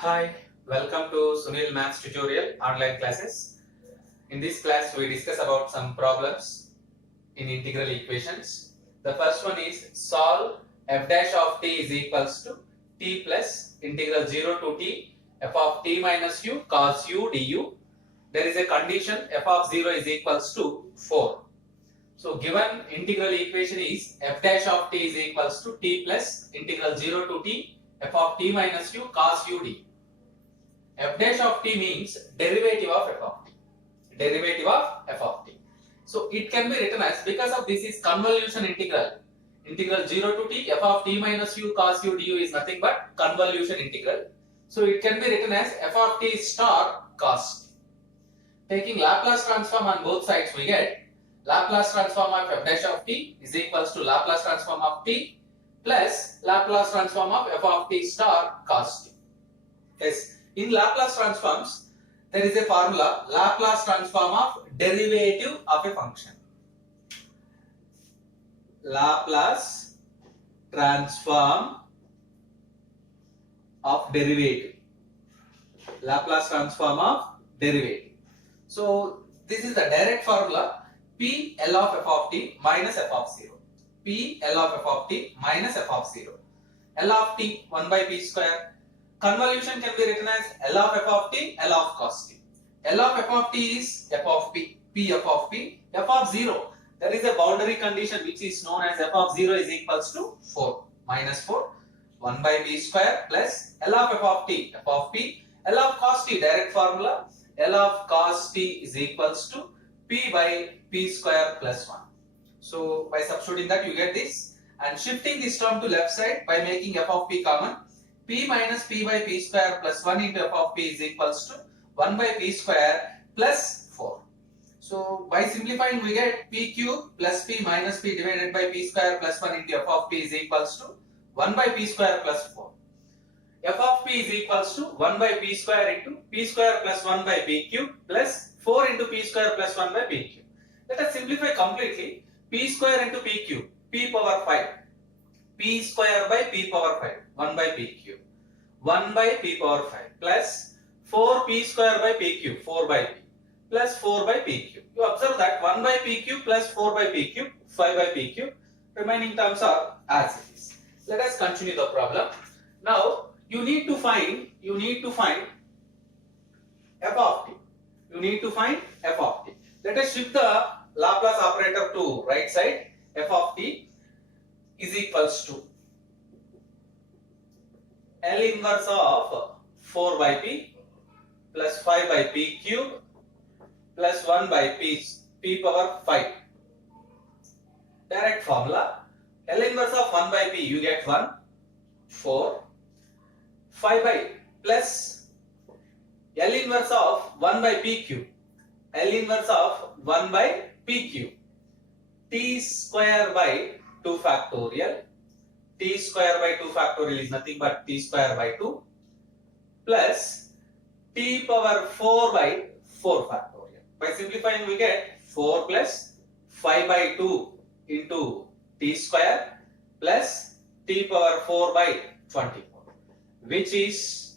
Hi, welcome to Sunil Maths tutorial online classes. In this class, we discuss about some problems in integral equations. The first one is solve f dash of t is equals to t plus integral 0 to t f of t minus u cos u du. There is a condition f of 0 is equals to 4. So given integral equation is f dash of t is equals to t plus integral 0 to t f of t minus u cos u du. F dash of t means derivative of f of t. Derivative of f of t. So it can be written as, because of this is convolution integral. Integral 0 to t f of t minus u cos u du is nothing but convolution integral. So it can be written as f of t star cos t. Taking Laplace transform on both sides, we get Laplace transform of f dash of t is equals to Laplace transform of t plus Laplace transform of f of t star cos t. Yes. In Laplace transforms, there is a formula, Laplace transform of derivative of a function. Laplace transform of derivative. Laplace transform of derivative. So this is the direct formula, P L of f of t minus f of 0. P L of f of t minus f of 0. L of t 1 by p square. Convolution can be written as L of f of t, L of cos t. L of f of t is f of p, p f of p, f of 0. There is a boundary condition which is known as f of 0 is equals to 4, minus 4, 1 by p square plus L of f of t, f of p, L of cos t, direct formula, L of cos t is equals to p by p square plus 1. So by substituting that you get this, and shifting this term to left side by making f of p common, p minus p by p square plus 1 into f of p is equals to 1 by p square plus 4. So by simplifying we get p cube plus p minus p divided by p square plus 1 into f of p is equals to 1 by p square plus 4. F of p is equals to 1 by p square into p square plus 1 by p cube plus 4 into p square plus 1 by p cube. Let us simplify completely. P square into p cube, p power 5. P square by p power 5, 1 by p cube, 1 by p power 5 plus 4p square by p cube, 4 by p, plus 4 by p cube. You observe that 1 by p cube plus 4 by p cube, 5 by p cube, remaining terms are as it is. Let us continue the problem. Now you need to find f of t. You need to find f of t. Let us shift the Laplace operator to right side. F of t is equals to L inverse of 4 by p plus 5 by p cube plus 1 by p power 5. Direct formula, L inverse of 1 by p you get 1, 4, 5 by plus L inverse of 1 by p cube, L inverse of 1 by p cube, t square by 2 factorial, t square by 2 factorial is nothing but t square by 2 plus t power 4 by 4 factorial. By simplifying we get 4 plus 5 by 2 into t square plus t power 4 by 24, which is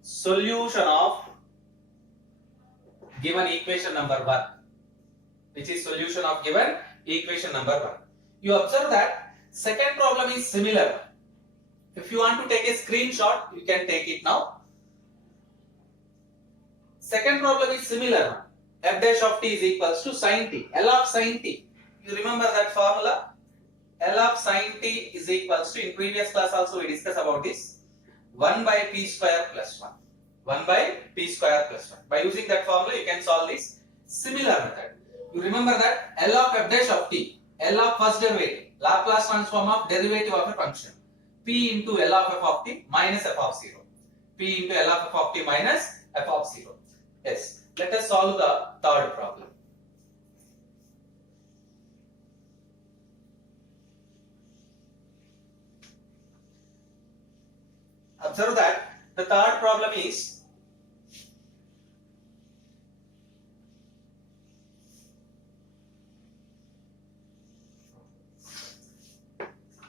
solution of given equation number 1. Which is solution of given equation number 1. You observe that second problem is similar. If you want to take a screenshot, you can take it now. Second problem is similar. F dash of t is equals to sin t. L of sin t. You remember that formula? L of sin t is equals to, in previous class also we discussed about this, 1 by p square plus 1. 1 by p square plus 1. By using that formula, you can solve this similar method. You remember that L of f dash of t, L of first derivative, Laplace transform of derivative of a function, p into L of f of t minus f of 0. P into L of f of t minus f of 0. Yes. Let us solve the third problem. Observe that the third problem is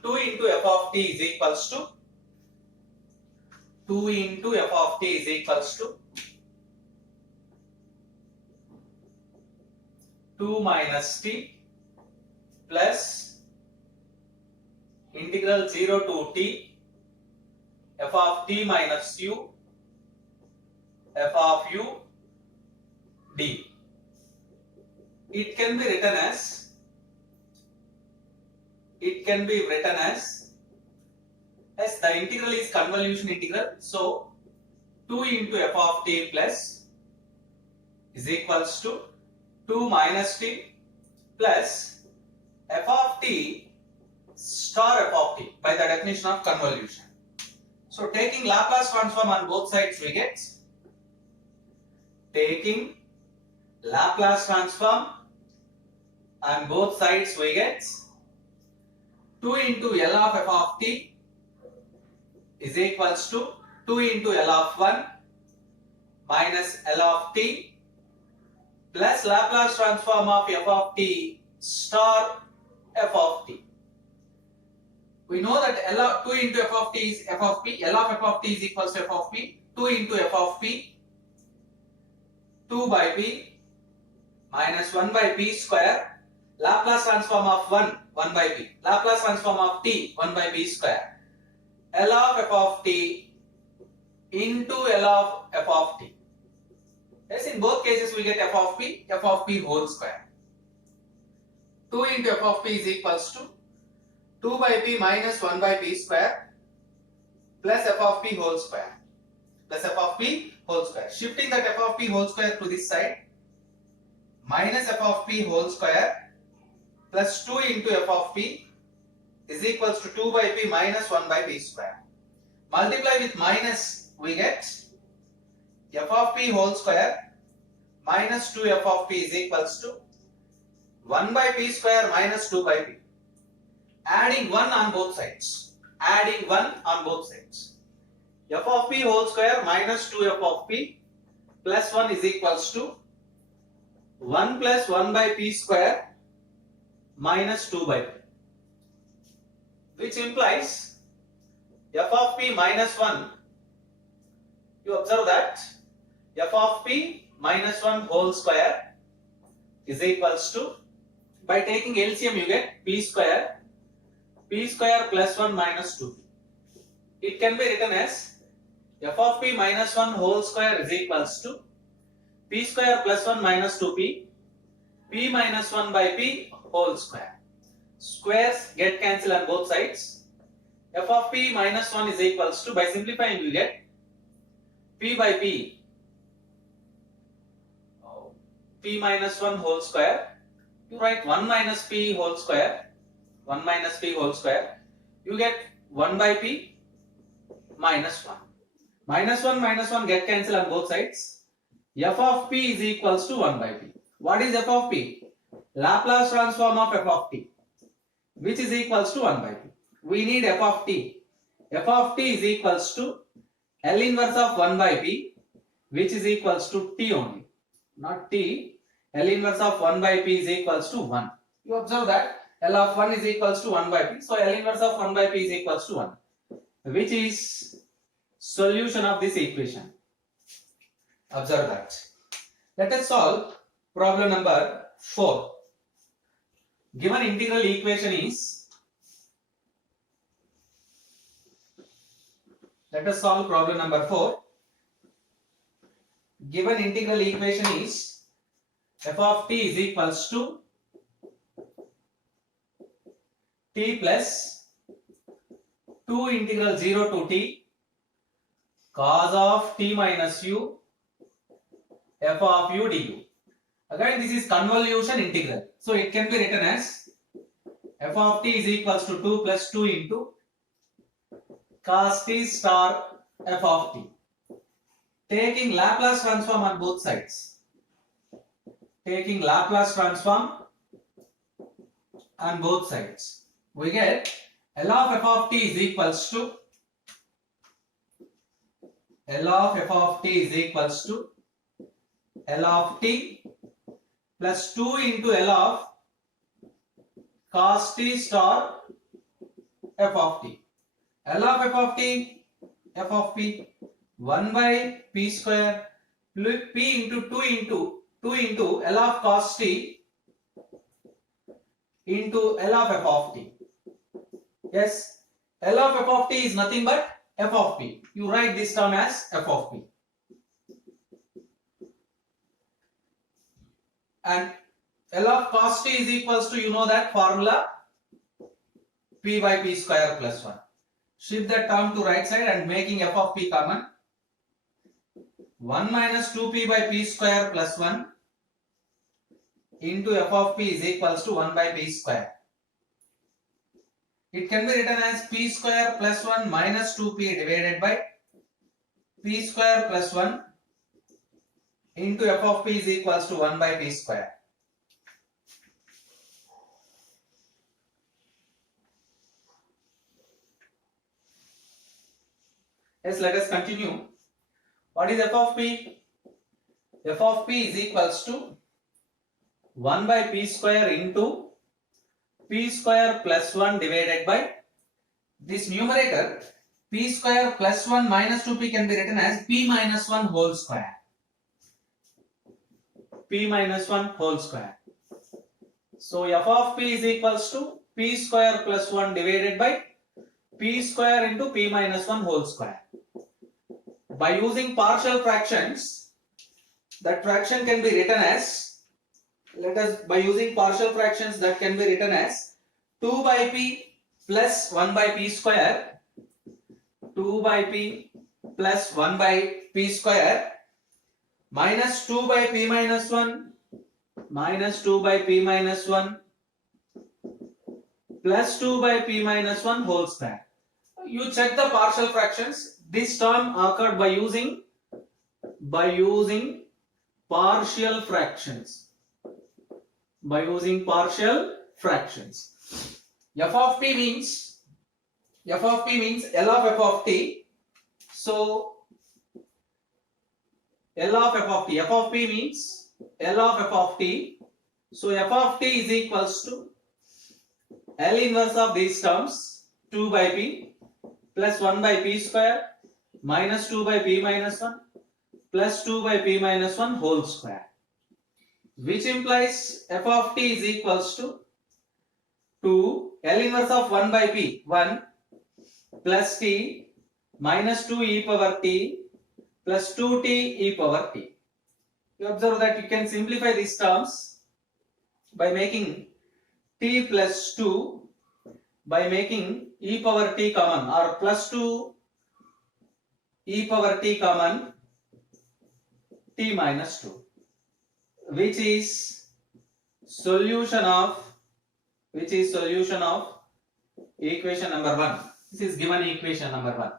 2 into f of t is equals to 2 into f of t is equals to 2 minus t plus integral 0 to t f of t minus u f of u d. It can be written as the integral is convolution integral, so 2 into f of t plus is equals to 2 minus t plus f of t star f of t by the definition of convolution. So taking Laplace transform on both sides we get 2 into L of f of t is equals to 2 into L of 1 minus L of t plus Laplace transform of f of t star f of t. We know that 2 into f of t is f of p, L of f of t is equals to f of p, 2 into f of p, 2 by p minus 1 by p square, Laplace transform of 1 by p, Laplace transform of t 1 by p square, L of f of t into L of f of t. Yes, in both cases we get f of p whole square. 2 into f of p is equals to 2 by p minus 1 by p square plus f of p whole square plus f of p whole square. Shifting that f of p whole square to this side, minus f of p whole square plus 2 into f of p is equals to 2 by p minus 1 by p square. Multiply with minus, we get f of p whole square minus 2 f of p is equals to 1 by p square minus 2 by p. Adding 1 on both sides. F of p whole square minus 2 f of p plus 1 is equals to 1 plus 1 by p square minus 2 by p, which implies f of p minus 1. You observe that f of p minus 1 whole square is equals to, by taking LCM you get p square plus 1 minus 2. It can be written as f of p minus 1 whole square is equals to p square plus 1 minus 2p, p minus 1 by p whole square. Squares get cancelled on both sides. F of p minus 1 is equals to, by simplifying you get p by p, p minus 1 whole square. You write 1 minus p whole square, you get 1 by p minus 1. Minus 1 get cancelled on both sides. F of p is equals to 1 by p. What is f of p? Laplace transform of f of t, which is equals to 1 by p. We need f of t. F of t is equals to L inverse of 1 by p, which is equals to t only, not t. L inverse of 1 by p is equals to 1. You observe that L of 1 is equals to 1 by p. So L inverse of 1 by p is equals to 1, which is solution of this equation. Observe that. Let us solve problem number 4. Given integral equation is, let us solve problem number 4. Given integral equation is f of t is equals to t plus 2 integral 0 to t cos of t minus u f of u du. Again, this is convolution integral, so it can be written as f of t is equals to 2 plus 2 into cos t star f of t. Taking Laplace transform on both sides. We get L of f of t is equals to L of t plus 2 into L of cos t star f of t. L of f of t, f of p, 1 by p square p into 2 into L of cos t into L of f of t. Yes, L of f of t is nothing but f of p. You write this term as f of p. And L of cos t is equals to, you know that formula, p by p square plus 1. Shift that term to right side and making f of p common. 1 minus 2p by p square plus 1 into f of p is equals to 1 by p square. It can be written as p square plus 1 minus 2p divided by p square plus 1 into f of p is equals to 1 by p square. Yes, let us continue. What is f of p? F of p is equals to 1 by p square into p square plus 1 divided by this numerator. P square plus 1 minus 2p can be written as p minus 1 whole square. P minus 1 whole square. So f of p is equals to p square plus 1 divided by p square into p minus 1 whole square. By using partial fractions, that fraction can be written as, by using partial fractions, that can be written as 2 by p plus 1 by p square, 2 by p plus 1 by p square, minus 2 by p minus 1, minus 2 by p minus 1, plus 2 by p minus 1 whole square. You check the partial fractions. This term occurred by using partial fractions. By using partial fractions. F of p means L of f of t. So L of f of t. F of p means L of f of t. So f of t is equals to L inverse of these terms, 2 by p plus 1 by p square minus 2 by p minus 1 plus 2 by p minus 1 whole square, which implies f of t is equals to 2 L inverse of 1 by p, 1 plus t minus 2 e power t plus 2t e power t. You observe that you can simplify these terms by making t plus 2, by making e power t common, or plus 2 e power t common, t minus 2, which is solution of equation number 1. This is given equation number 1.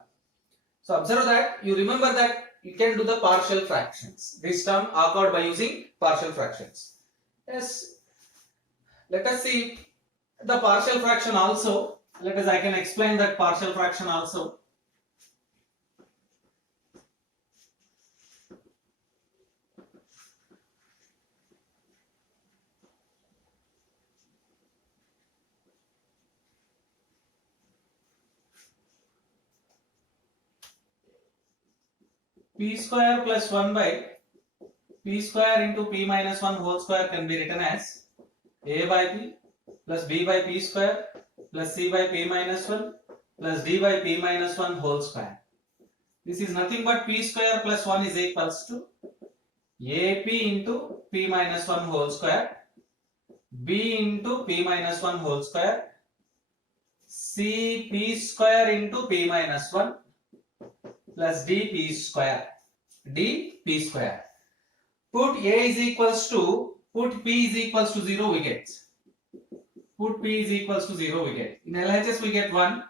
So observe that, you remember that you can do the partial fractions. This term occurred by using partial fractions. Yes, let us see the partial fraction also. I can explain that partial fraction also. P square plus 1 by p square into p minus 1 whole square can be written as a by p plus b by p square plus c by p minus 1 plus d by p minus 1 whole square. This is nothing but p square plus 1 is equals to ap into p minus 1 whole square, b into p minus 1 whole square, c p square into p minus 1 plus dp square. Put a is equals to, put p is equals to 0, we get. Put p is equals to 0, we get. In LHS we get 1,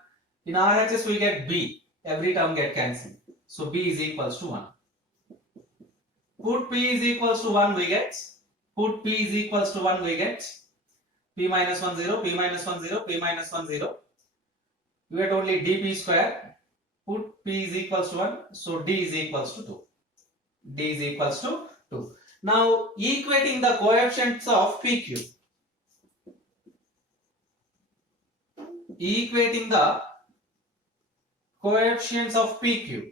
in RHS we get b. Every term get cancelled. So b is equals to 1. Put p is equals to 1, we get. Put p is equals to 1, we get. P minus 1 0, p minus 1 0, p minus 1 0. You get only dp square. Put p is equals to 1, so d is equals to 2. D is equals to 2. Now equating the coefficients of PQ. Equating the coefficients of PQ.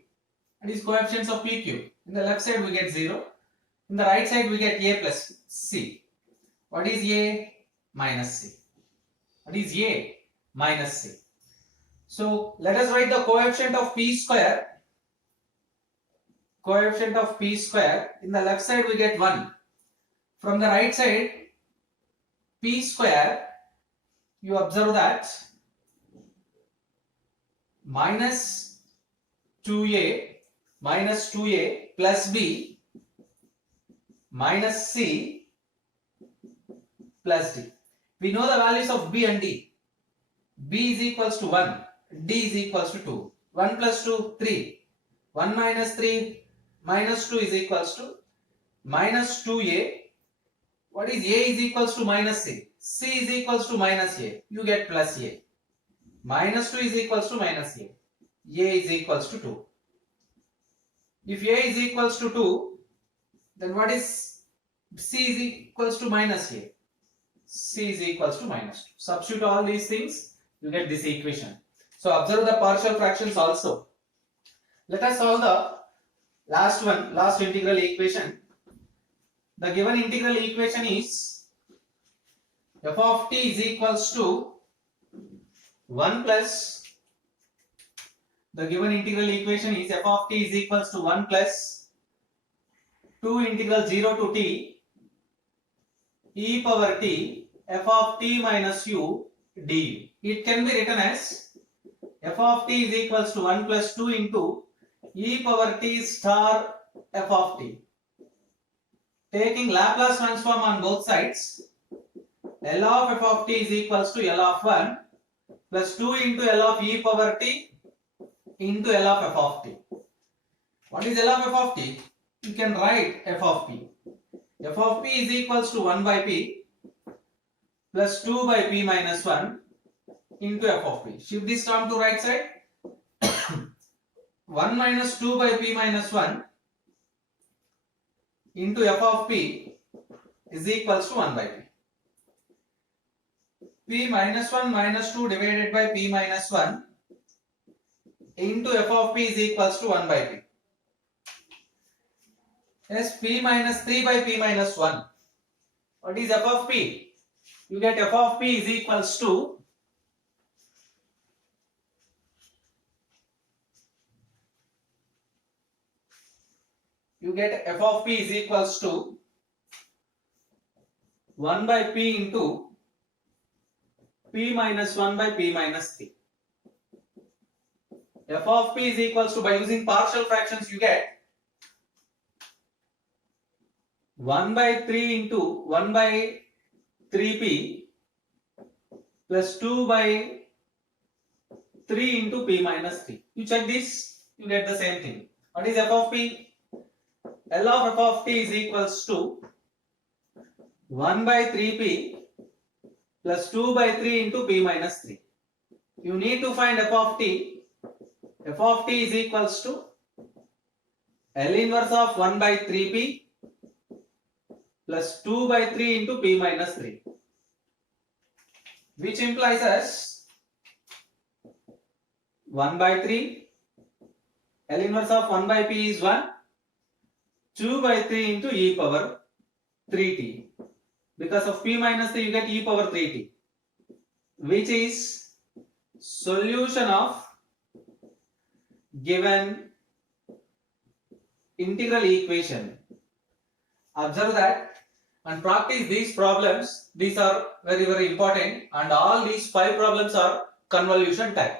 That is coefficients of PQ. In the left side we get 0. In the right side we get A plus C. What is A? Minus C. What is A? Minus C. So let us write the coefficient of P square. Coefficient of P square. In the left side we get 1. From the right side, P square, you observe that minus 2A plus B minus C plus D. We know the values of B and D. B is equals to 1, D is equals to 2. 1 plus 2, 3. 1 minus 3 minus 2 is equals to minus 2A. What is A is equals to minus C? C is equals to minus A. You get plus A. Minus 2 is equals to minus A. A is equals to 2. If A is equals to 2, then what is C is equals to minus A? C is equals to minus 2. Substitute all these things, you get this equation. So observe the partial fractions also. Let us solve the last one, last integral equation. The given integral equation is f of t is equals to 1 plus, the given integral equation is f of t is equals to 1 plus 2 integral 0 to t e power t f of t minus u du. It can be written as f of t is equals to 1 plus 2 into e power t star f of t. Taking Laplace transform on both sides, L of f of t is equals to L of 1 plus 2 into L of e power t into L of f of t. What is L of f of t? You can write f of p. F of p is equals to 1 by p plus 2 by p minus 1 into f of p. Shift this term to right side. 1 minus 2 by p minus 1 into f of p is equals to 1 by p. P minus 1 minus 2 divided by p minus 1 into f of p is equals to 1 by p. Yes, p minus 3 by p minus 1. What is f of p? You get f of p is equals to f of p is equals to 1 by p into p minus 1 by p minus 3. F of p is equals to, by using partial fractions, you get 1 by 3 into 1 by 3p plus 2 by 3 into p minus 3. You check this, you get the same thing. What is f of p? L of f of t is equals to 1 by 3p plus 2 by 3 into p minus 3. You need to find f of t. F of t is equals to L inverse of 1 by 3p plus 2 by 3 into p minus 3, which implies as 1 by 3, L inverse of 1 by p is 1, 2 by 3 into e power 3t. Because of p minus 3 you get e power 3t, which is solution of given integral equation. Observe that and practice these problems. These are very important, and all these 5 problems are convolution type.